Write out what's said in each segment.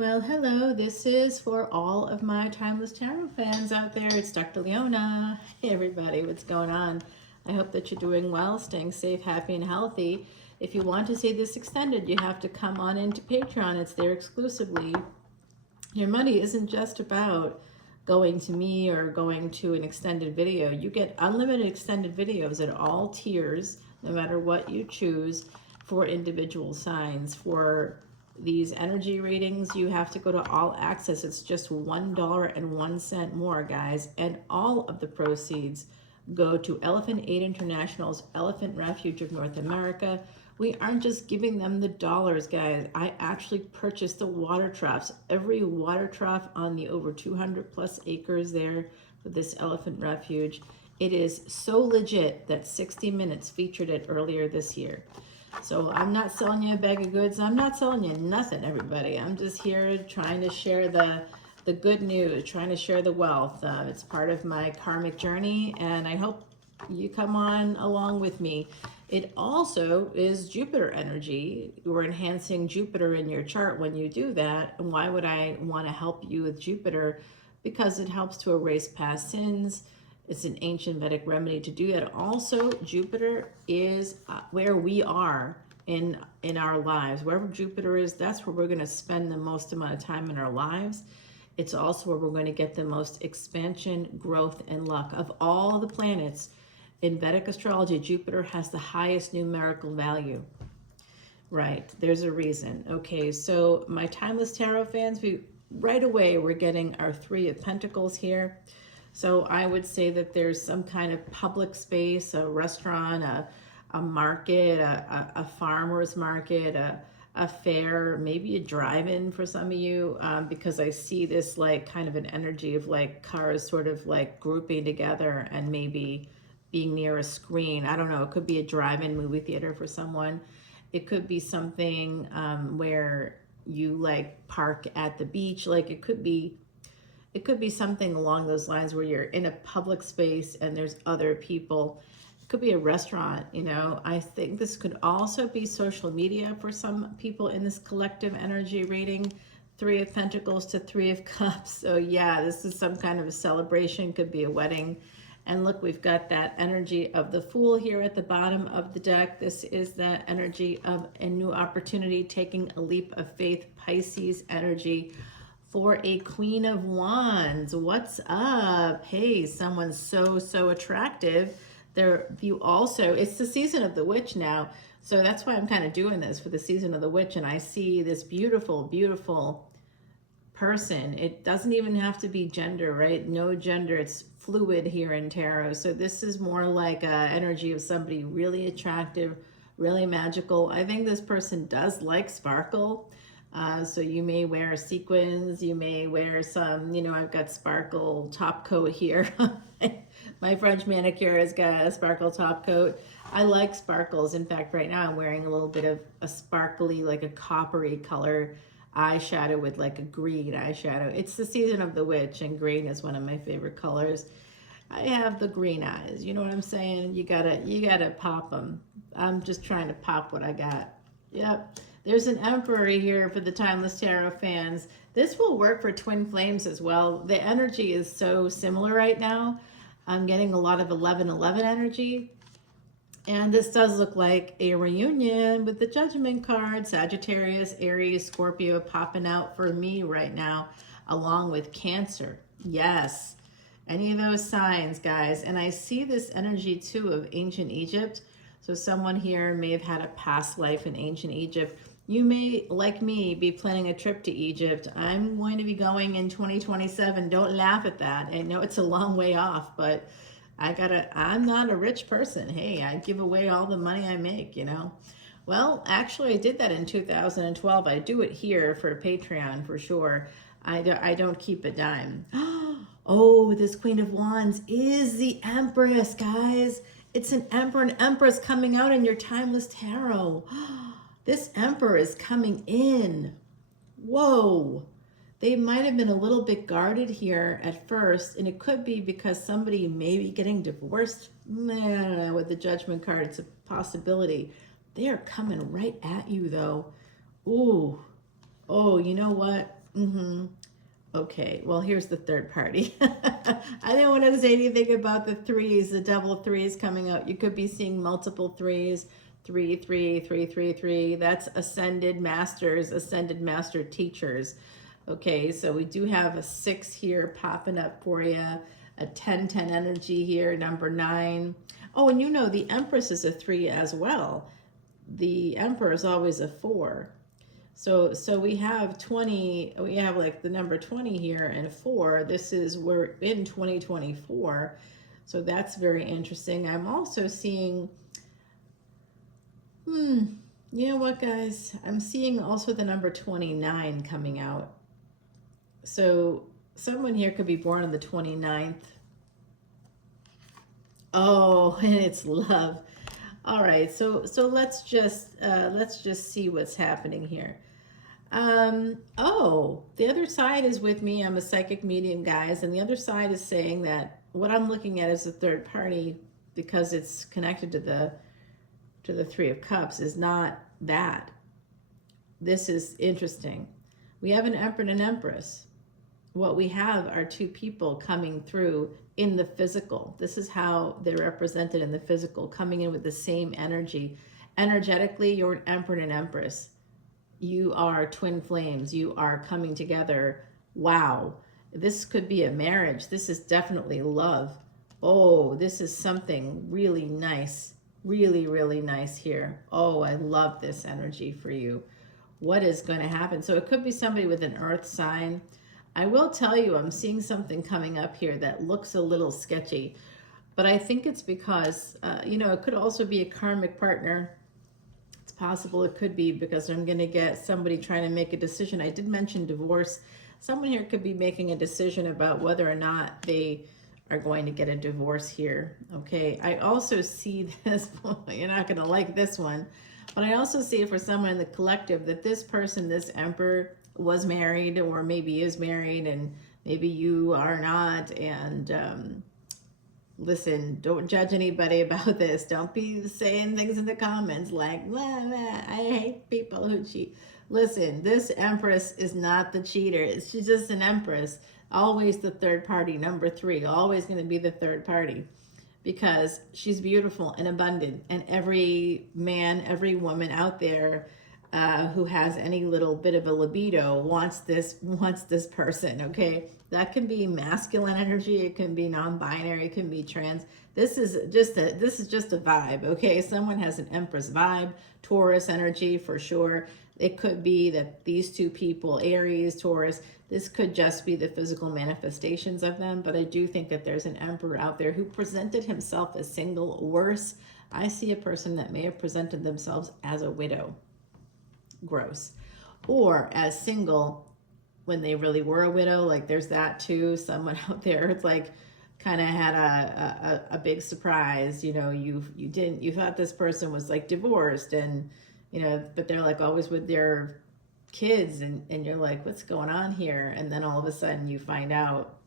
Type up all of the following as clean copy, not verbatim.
Well, hello. This is for all of my Timeless Tarot fans out there. It's Dr. Leona. Hey, everybody. What's going on? I hope that you're doing well, staying safe, happy, and healthy. If you want to see this extended, you have to come on into Patreon. It's there exclusively. Your money isn't just about going to me or going to an extended video. You get unlimited extended videos at all tiers, no matter what you choose, for individual signs. For these energy readings, you have to go to all access. It's just $1.01 more, guys, and all of the proceeds go to Elephant Aid International's Elephant Refuge of North America. We aren't just giving them the dollars, guys. I actually purchased the water troughs. Every water trough on the over 200 plus acres there for this elephant refuge. It is so legit that 60 Minutes featured it earlier this year. So I'm not selling you a bag of goods. I'm not selling you nothing, everybody. I'm just here trying to share the good news, trying to share the wealth. It's part of my karmic journey, and I hope you come on along with me. It also is Jupiter energy. We're enhancing Jupiter in your chart when you do that. And why would I want to help you with Jupiter? Because it helps to erase past sins. It's an ancient Vedic remedy to do that. Also, Jupiter is where we are in our lives. Wherever Jupiter is, that's where we're going to spend the most amount of time in our lives. It's also where we're going to get the most expansion, growth, and luck. Of all the planets in Vedic astrology, Jupiter has the highest numerical value. Right, there's a reason. Okay, so my Timeless Tarot fans, right away we're getting our Three of Pentacles here. So I would say that there's some kind of public space, a restaurant, a market, a farmer's market, a fair, maybe a drive-in for some of you, because I see this like kind of an energy of like cars sort of like grouping together and maybe being near a screen. I don't know, it could be a drive-in movie theater for someone. It could be something where you like park at the beach. Like it could be something along those lines where you're in a public space and there's other people. It could be a restaurant, you know. I think this could also be social media for some people in this collective energy reading. Three of Pentacles to Three of Cups. So yeah, this is some kind of a celebration, could be a wedding. And look, we've got that energy of the Fool here at the bottom of the deck. This is the energy of a new opportunity, taking a leap of faith, Pisces energy. For a Queen of Wands, what's up? Hey, someone's so attractive. You also, it's the season of the witch now, so that's why I'm kind of doing this for the season of the witch, and I see this beautiful person. It doesn't even have to be gender, right? No gender, it's fluid here in tarot. So this is more like a energy of somebody really attractive, really magical. I think this person does like sparkle. So you may wear sequins, you may wear some, you know, I've got sparkle top coat here. My French manicure has got a sparkle top coat. I like sparkles. In fact, right now I'm wearing a little bit of a sparkly, like a coppery color eyeshadow with like a green eyeshadow. It's the season of the witch, and green is one of my favorite colors. I have the green eyes, you know what I'm saying? You gotta pop them. I'm just trying to pop what I got. Yep. There's an Emperor here for the Timeless Tarot fans. This will work for twin flames as well. The energy is so similar right now. I'm getting a lot of 11-11 energy. And this does look like a reunion with the Judgment card. Sagittarius, Aries, Scorpio popping out for me right now, along with Cancer. Yes, any of those signs, guys. And I see this energy too of ancient Egypt. So someone here may have had a past life in ancient Egypt. You may, like me, be planning a trip to Egypt. I'm going to be going in 2027. Don't laugh at that. I know it's a long way off, but I'm not a rich person. Hey, I give away all the money I make, you know. Well, actually, I did that in 2012. I do it here for Patreon for sure. I don't keep a dime. Oh, this Queen of Wands is the Empress, guys. It's an Emperor and Empress coming out in your Timeless Tarot. This Emperor is coming in. Whoa. They might have been a little bit guarded here at first, and it could be because somebody may be getting divorced. I don't know, with the Judgment card, it's a possibility. They are coming right at you, though. Ooh. Oh, you know what? Okay, well, here's the third party. I don't want to say anything about the threes, the double threes coming out. You could be seeing multiple threes, 3, 3, 3, 3, 3. That's ascended masters, ascended master teachers. Okay, so we do have a 6 here popping up for you, a 10, 10 energy here, number 9. Oh, and you know the Empress is a 3 as well. The Emperor is always a 4. So we have 20, we have like the number 20 here and 4. We're in 2024. So that's very interesting. I'm also seeing, you know what, guys? I'm seeing also the number 29 coming out. So someone here could be born on the 29th. Oh, and it's love. All right, so let's just see what's happening here. Oh, the other side is with me. I'm a psychic medium, guys, and the other side is saying that what I'm looking at is the third party, because it's connected to the 3 of Cups, is not that. This is interesting. We have an Emperor and an Empress. What we have are 2 people coming through in the physical. This is how they're represented in the physical, coming in with the same energy. Energetically, you're an Emperor and an Empress. You are twin flames. You are coming together. Wow. This could be a marriage. This is definitely love. Oh, this is something really nice. Really, really nice here. Oh, I love this energy for you. What is going to happen? So it could be somebody with an earth sign. I will tell you, I'm seeing something coming up here that looks a little sketchy. But I think it's because, it could also be a karmic partner. Possible it could be because I'm going to get somebody trying to make a decision. I did mention divorce. Someone here could be making a decision about whether or not they are going to get a divorce here. Okay, I also see this, you're not going to like this one, but I also see it for someone in the collective that this person, this Emperor, was married or maybe is married, and maybe you are not. And listen, don't judge anybody about this. Don't be saying things in the comments like, blah, blah, I hate people who cheat. Listen, this Empress is not the cheater. She's just an Empress. Always the third party, number 3. Always going to be the third party because she's beautiful and abundant. And every man, every woman out there who has any little bit of a libido wants this person. Okay, that can be masculine energy, it can be non-binary, it can be trans. This is just a vibe. Okay, someone has an Empress vibe, Taurus energy for sure. It could be that these 2 people, Aries, Taurus, this could just be the physical manifestations of them. But I do think that there's an Emperor out there who presented himself as single. Worse, I see a person that may have presented themselves as a widow. Gross. Or as single when they really were a widow. Like there's that too. Someone out there, it's like kind of had a big surprise. You thought this person was like divorced, and but they're like always with their kids, and you're like, what's going on here? And then all of a sudden you find out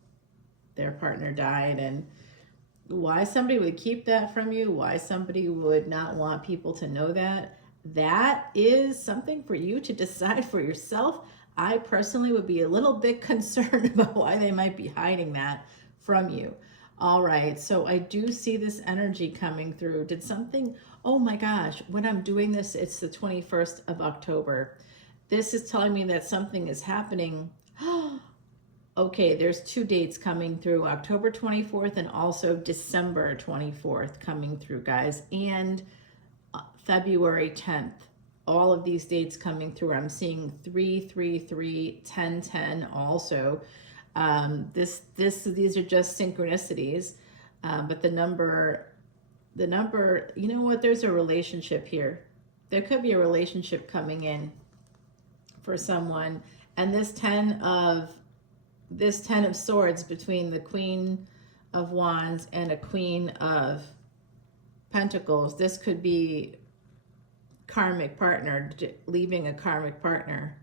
their partner died. And why somebody would keep that from you, why somebody would not want people to know that is something for you to decide for yourself. I personally would be a little bit concerned about why they might be hiding that from you. All right, so I do see this energy coming through. Oh my gosh, when I'm doing this, it's the 21st of October. This is telling me that something is happening. Okay, there's 2 dates coming through, October 24th and also December 24th coming through, guys. And February 10th, all of these dates coming through. I'm seeing 3, 3, 3, 10, 10 also. These are just synchronicities, but the number, you know what, there's a relationship here. There could be a relationship coming in for someone. And this 10 of Swords between the Queen of Wands and a Queen of Pentacles, this could be karmic partner, leaving a karmic partner.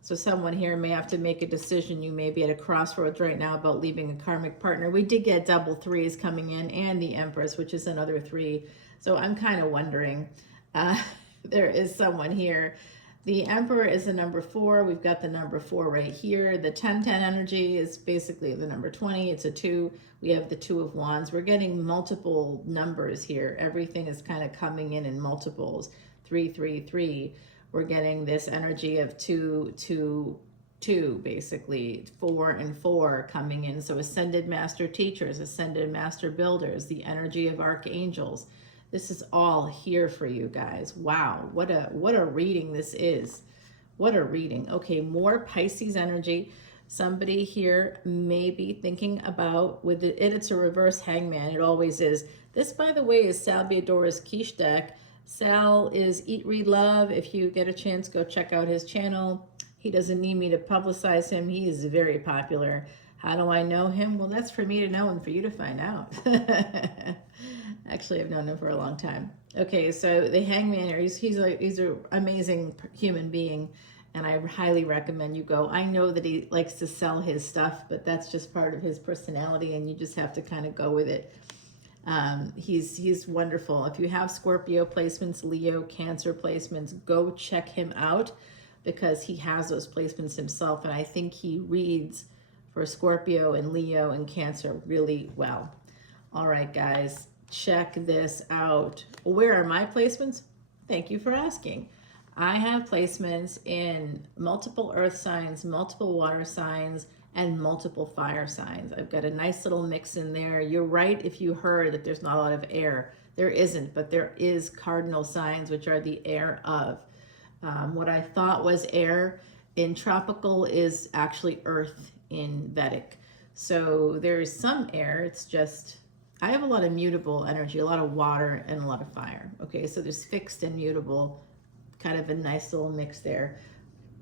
So someone here may have to make a decision. You may be at a crossroads right now about leaving a karmic partner. We did get double 3s coming in, and the Empress, which is another 3. So I'm kind of wondering, there is someone here The Emperor is the number 4. We've got the number 4 right here. The 1010 energy is basically the number 20. It's a 2. We have the 2 of Wands. We're getting multiple numbers here. Everything is kind of coming in multiples. 3, 3, 3. We're getting this energy of 2, 2, 2, basically 4 and 4 coming in. So ascended master teachers, ascended master builders, the energy of archangels. This is all here for you guys. Wow, what a reading this is. What a reading. Okay, more Pisces energy. Somebody here may be thinking about, with it, it's a reverse hangman. It always is. This, by the way, is Sal Beadora's quiche deck. Sal is Eat, Read, Love. If you get a chance, go check out his channel. He doesn't need me to publicize him. He is very popular. How do I know him? Well, that's for me to know and for you to find out. Actually, I've known him for a long time. Okay, so the hangman, he's an amazing human being, and I highly recommend you go. I know that he likes to sell his stuff, but that's just part of his personality, and you just have to kind of go with it. He's wonderful. If you have Scorpio placements, Leo, Cancer placements, go check him out, because he has those placements himself, and I think he reads for Scorpio and Leo and Cancer really well. All right, guys, check this out. Where are my placements? Thank you for asking. I have placements in multiple earth signs, multiple water signs, and multiple fire signs. I've got a nice little mix in there. You're right if you heard that there's not a lot of air. There isn't, but there is cardinal signs, which are the air of. What I thought was air in tropical is actually earth in Vedic. So there is some air. It's just, I have a lot of mutable energy, a lot of water and a lot of fire. Okay, so there's fixed and mutable, kind of a nice little mix there.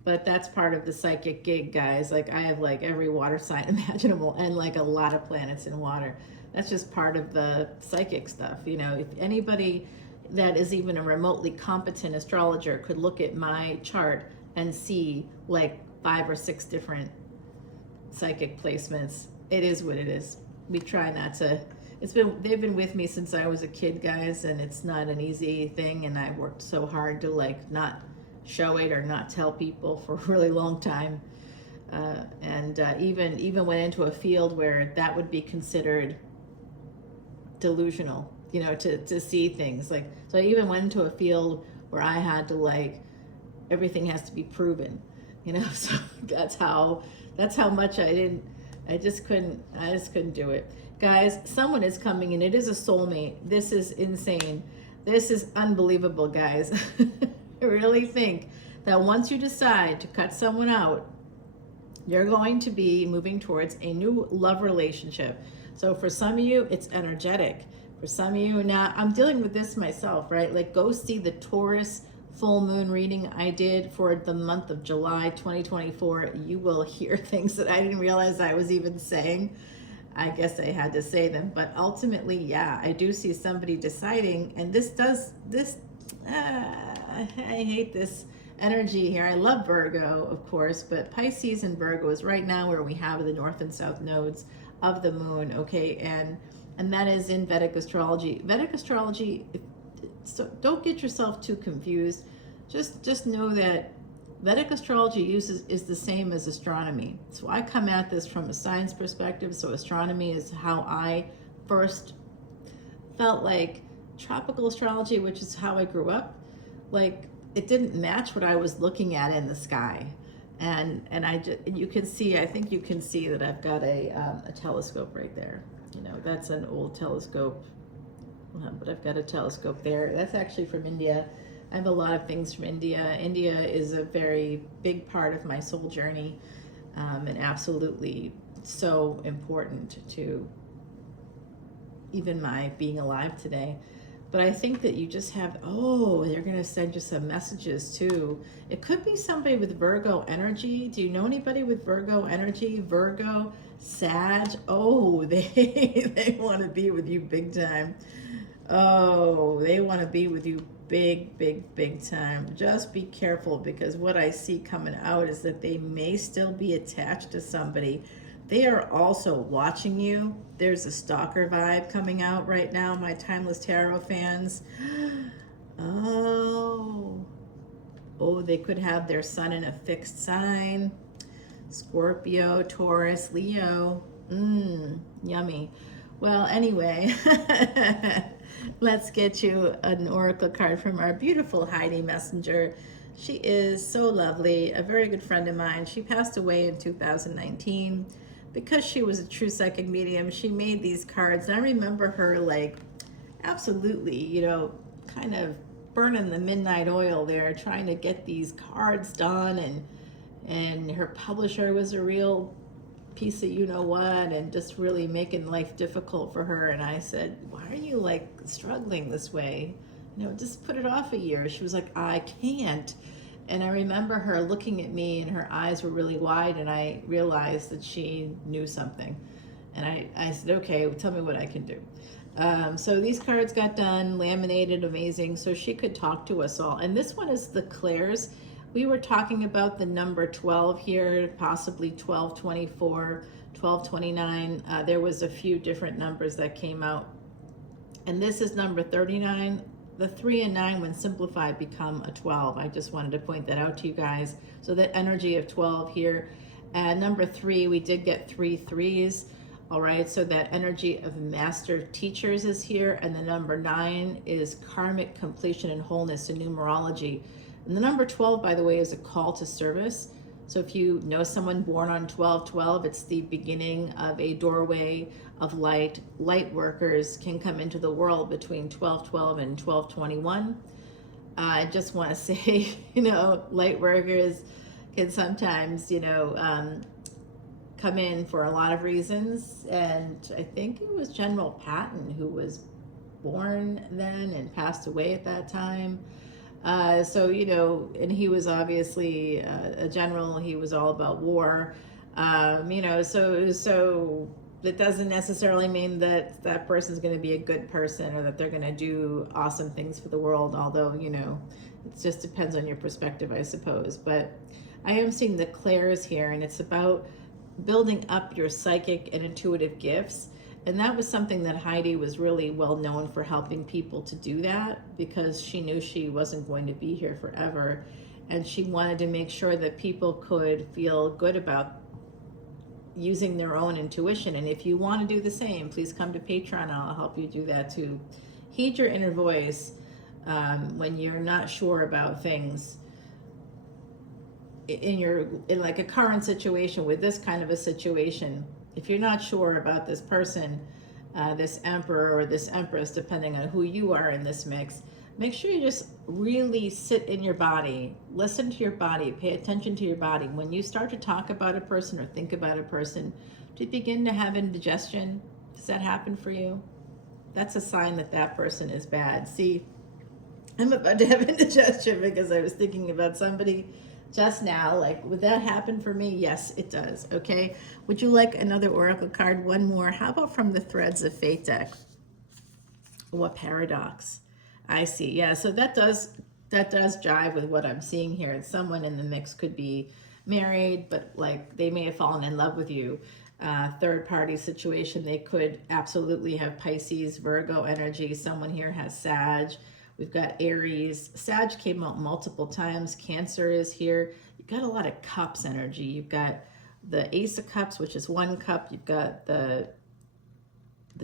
But that's part of the psychic gig, guys. Like, I have like every water sign imaginable and like a lot of planets in water. That's just part of the psychic stuff. You know, if anybody that is even a remotely competent astrologer could look at my chart and see like 5 or 6 different psychic placements. It is what it is. We try not to, they've been with me since I was a kid, guys, and it's not an easy thing, and I've worked so hard to like not show it or not tell people for a really long time. Even went into a field where that would be considered delusional, you know, to see things like, so I even went into a field where I had to like, everything has to be proven, you know, so that's how much I just couldn't do it. Guys, someone is coming in. It is a soulmate. This is insane. This is unbelievable, guys. I really think that once you decide to cut someone out, you're going to be moving towards a new love relationship. So for some of you, it's energetic. For some of you, now I'm dealing with this myself, right? Like, go see the Taurus full moon reading I did for the month of July 2024. You will hear things that I didn't realize I was even saying. I guess I had to say them, but ultimately, yeah, I do see somebody deciding, and I hate this energy here. I love Virgo, of course, but Pisces and Virgo is right now where we have the north and south nodes of the moon, okay, and that is in Vedic astrology. Vedic astrology, so don't get yourself too confused. Just know that Vedic astrology is the same as astronomy. So I come at this from a science perspective. So astronomy is how I first felt like tropical astrology, which is how I grew up. Like, it didn't match what I was looking at in the sky. And you can see, I think you can see that I've got a telescope right there. You know, that's an old telescope, but I've got a telescope there. That's actually from India. I have a lot of things from India. India is a very big part of my soul journey, and absolutely so important to even my being alive today. But I think that you just have, they're going to send you some messages too. It could be somebody with Virgo energy. Do you know anybody with Virgo energy? Virgo, Sag. Oh, they want to be with you big time. Oh, they want to be with you big time. Just be careful, because what I see coming out is that they may still be attached to somebody. They are also watching you. There's a stalker vibe coming out right now, my Timeless Tarot fans. Oh, Oh, they could have their sun in a fixed sign. Scorpio, Taurus, Leo. Yummy. Well, anyway, let's get you an oracle card from our beautiful Heidi Messenger. She is so lovely, a very good friend of mine. She passed away in 2019. Because she was a true psychic medium, she made these cards. And I remember her like absolutely, you know, kind of burning the midnight oil there, trying to get these cards done. And her publisher was a real piece of you know what, and just really making life difficult for her. And I said, why are you like struggling this way? You know, just put it off a year. She was like, I can't. And I remember her looking at me and her eyes were really wide, and I realized that she knew something. And I said, okay, well, tell me what I can do. So these cards got done, laminated, amazing. So she could talk to us all. And this one is the Clairs. We were talking about the number 12 here, possibly 1224, 1229. There was a few different numbers that came out. And this is number 39. The 3 and 9, when simplified, become a 12. I just wanted to point that out to you guys. So that energy of 12 here. Number 3, we did get 3 threes. All right, so that energy of master teachers is here. And the number 9 is karmic completion and wholeness in numerology. And the number 12, by the way, is a call to service. So if you know someone born on 12/12, it's the beginning of a doorway of light. Light workers can come into the world between 12/12 and 12/21. I just want to say, you know, light workers can sometimes, you know, come in for a lot of reasons. And I think it was General Patton who was born then and passed away at that time. So, you know, and he was obviously a general. He was all about war, you know, so that doesn't necessarily mean that that person's going to be a good person or that they're going to do awesome things for the world. Although, you know, it just depends on your perspective, I suppose. But I am seeing the Clairs here, and it's about building up your psychic and intuitive gifts. And that was something that Heidi was really well known for, helping people to do that, because she knew she wasn't going to be here forever. And she wanted to make sure that people could feel good about using their own intuition. And if you want to do the same, please come to Patreon. I'll help you do that too. Heed your inner voice when you're not sure about things. In like a current situation, with this kind of a situation, if you're not sure about this person, this emperor or this empress, depending on who you are in this mix, make sure you just really sit in your body, listen to your body, pay attention to your body. When you start to talk about a person or think about a person, do you begin to have indigestion? Does that happen for you? That's a sign that that person is bad. See, I'm about to have indigestion because I was thinking about somebody just now. Like, would that happen for me? Yes, it does. Okay. Would you like another oracle card? One more. How about from the Threads of Fate deck? What paradox? I see. Yeah. So that does jive with what I'm seeing here. Someone in the mix could be married, but like they may have fallen in love with you. Third party situation. They could absolutely have Pisces, Virgo energy. Someone here has Sag. We've got Aries. Sag came out multiple times. Cancer is here. You've got a lot of cups energy. You've got the Ace of Cups, which is 1 cup. You've got the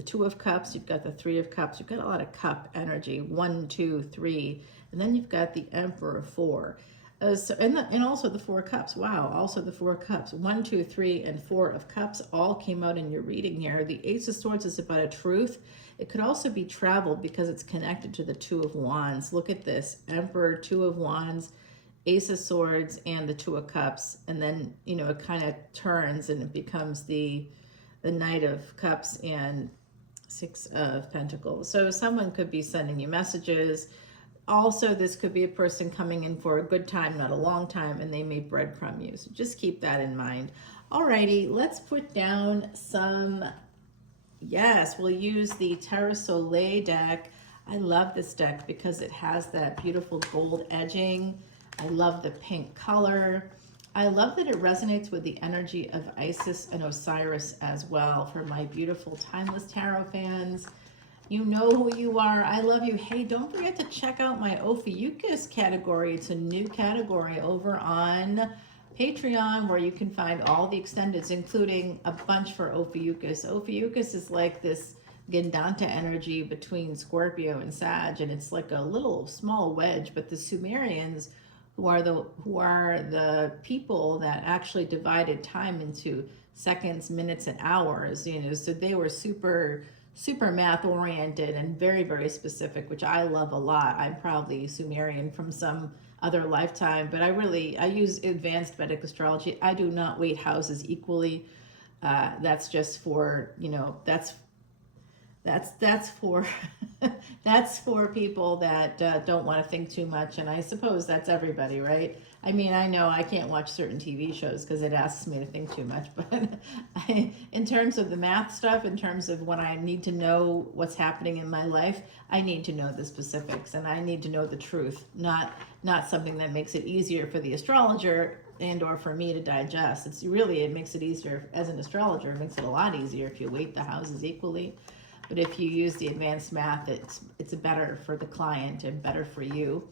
2 of Cups. You've got the 3 of Cups. You've got a lot of cup energy. 1, 2, 3. And then you've got the Emperor 4. And also the 4 cups. Wow, also the 4 cups. 1, 2, 3, and 4 of Cups all came out in your reading here. The Ace of Swords is about a truth. It could also be travel because it's connected to the 2 of Wands. Look at this. Emperor, 2 of Wands, Ace of Swords, and the 2 of Cups. And then, you know, it kind of turns and it becomes the Knight of Cups and 6 of Pentacles. So someone could be sending you messages. Also, this could be a person coming in for a good time, not a long time, and they may breadcrumb you. So just keep that in mind. Alrighty, let's put down some... Yes, we'll use the Terra Soleil deck. I love this deck because it has that beautiful gold edging. I love the pink color. I love that it resonates with the energy of Isis and Osiris as well, for my beautiful Timeless Tarot fans. You know who you are. I love you. Hey, don't forget to check out my Ophiuchus category. It's a new category over on Patreon where you can find all the extendeds, including a bunch for Ophiuchus. Ophiuchus is like this Gandanta energy between Scorpio and Sag, and it's like a little small wedge, but the Sumerians, who are the people that actually divided time into seconds, minutes, and hours, you know, so they were super math oriented and very, very specific, which I love a lot. I'm probably Sumerian from some other lifetime, but I use advanced Vedic astrology. I do not weight houses equally. That's just for, you know, that's for that's for people that don't want to think too much, and I suppose that's everybody, right? I mean, I know I can't watch certain TV shows because it asks me to think too much, but in terms of the math stuff, in terms of when I need to know what's happening in my life, I need to know the specifics, and I need to know the truth, not something that makes it easier for the astrologer and or for me to digest. It makes it easier as an astrologer. It makes it a lot easier if you weight the houses equally. But if you use the advanced math, it's better for the client and better for you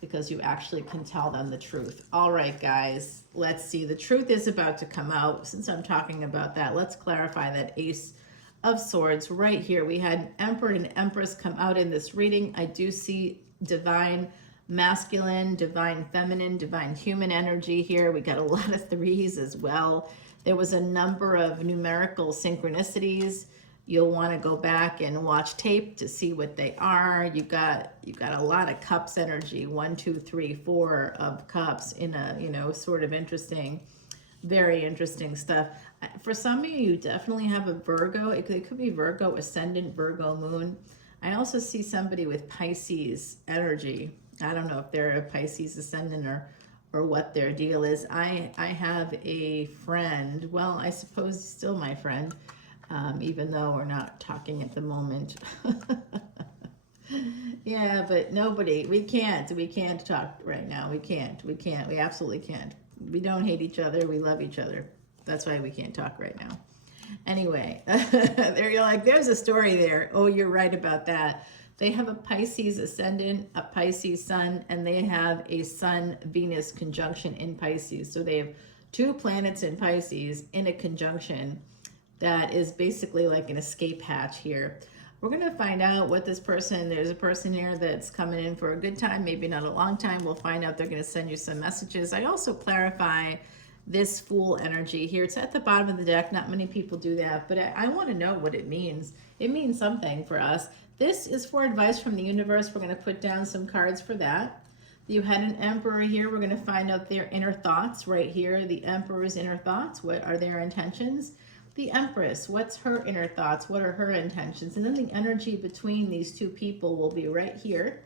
because you actually can tell them the truth. All right, guys, let's see. The truth is about to come out. Since I'm talking about that, let's clarify that Ace of Swords right here. We had Emperor and Empress come out in this reading. I do see divine masculine, divine feminine, divine human energy here. We got a lot of threes as well. There was a number of numerical synchronicities. You'll want to go back and watch tape to see what they are. You've got a lot of cups energy, 1, 2, 3, 4 of cups in a, you know, sort of interesting, very interesting stuff. For some of you definitely have a Virgo. It could be Virgo ascendant, Virgo moon. I also see somebody with Pisces energy. I don't know if they're a Pisces ascendant or what their deal is. I have a friend. Well, I suppose still my friend. Even though we're not talking at the moment. Yeah, but we can't talk right now. We absolutely can't. We don't hate each other, we love each other. That's why we can't talk right now. Anyway, there you're like, there's a story there. Oh, you're right about that. They have a Pisces ascendant, a Pisces sun, and they have a Sun-Venus conjunction in Pisces. So they have 2 planets in Pisces in a conjunction that is basically like an escape hatch here. We're going to find out what this person, there's a person here that's coming in for a good time, maybe not a long time. We'll find out. They're going to send you some messages. I also clarify this Fool energy here. It's at the bottom of the deck. Not many people do that, but I want to know what it means. It means something for us. This is for advice from the universe. We're going to put down some cards for that. You had an Emperor here. We're going to find out their inner thoughts right here. The Emperor's inner thoughts. What are their intentions? The Empress, what's her inner thoughts? What are her intentions? And then the energy between these 2 people will be right here.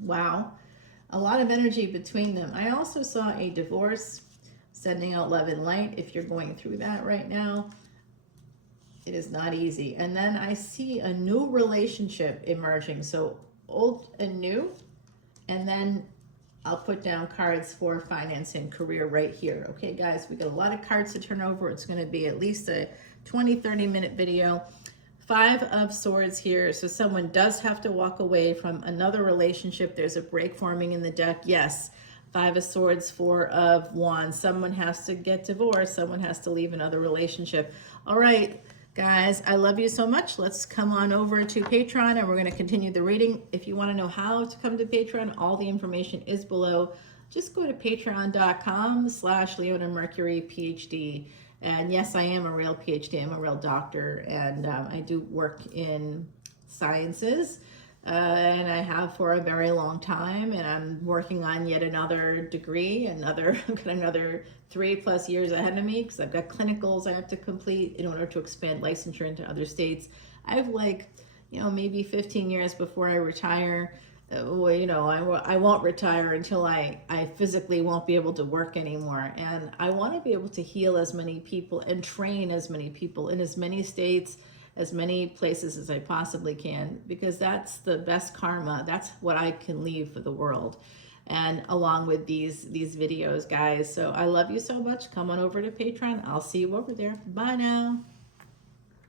Wow, a lot of energy between them. I also saw a divorce, sending out love and light. If you're going through that right now, it is not easy. And then I see a new relationship emerging. So old and new, and then I'll put down cards for finance and career right here. Okay, guys, we got a lot of cards to turn over. It's going to be at least a 20-30 minute video. 5 of Swords here. So someone does have to walk away from another relationship. There's a break forming in the deck. Yes. 5 of Swords, 4 of Wands. Someone has to get divorced. Someone has to leave another relationship. All right, guys, I love you so much. Let's come on over to Patreon and we're going to continue the reading. If you want to know how to come to Patreon, all the information is below. Just go to patreon.com/leonamercuryphd. And yes, I am a real PhD. I'm a real doctor, and I do work in sciences. And I have for a very long time, and I'm working on yet another degree, another 3+ years ahead of me, because I've got clinicals I have to complete in order to expand licensure into other states. I have maybe 15 years before I retire. I won't retire until I physically won't be able to work anymore. And I want to be able to heal as many people and train as many people in as many states, as many places as I possibly can, because that's the best karma. That's what I can leave for the world. And along with these videos, guys. So I love you so much. Come on over to Patreon. I'll see you over there. Bye now.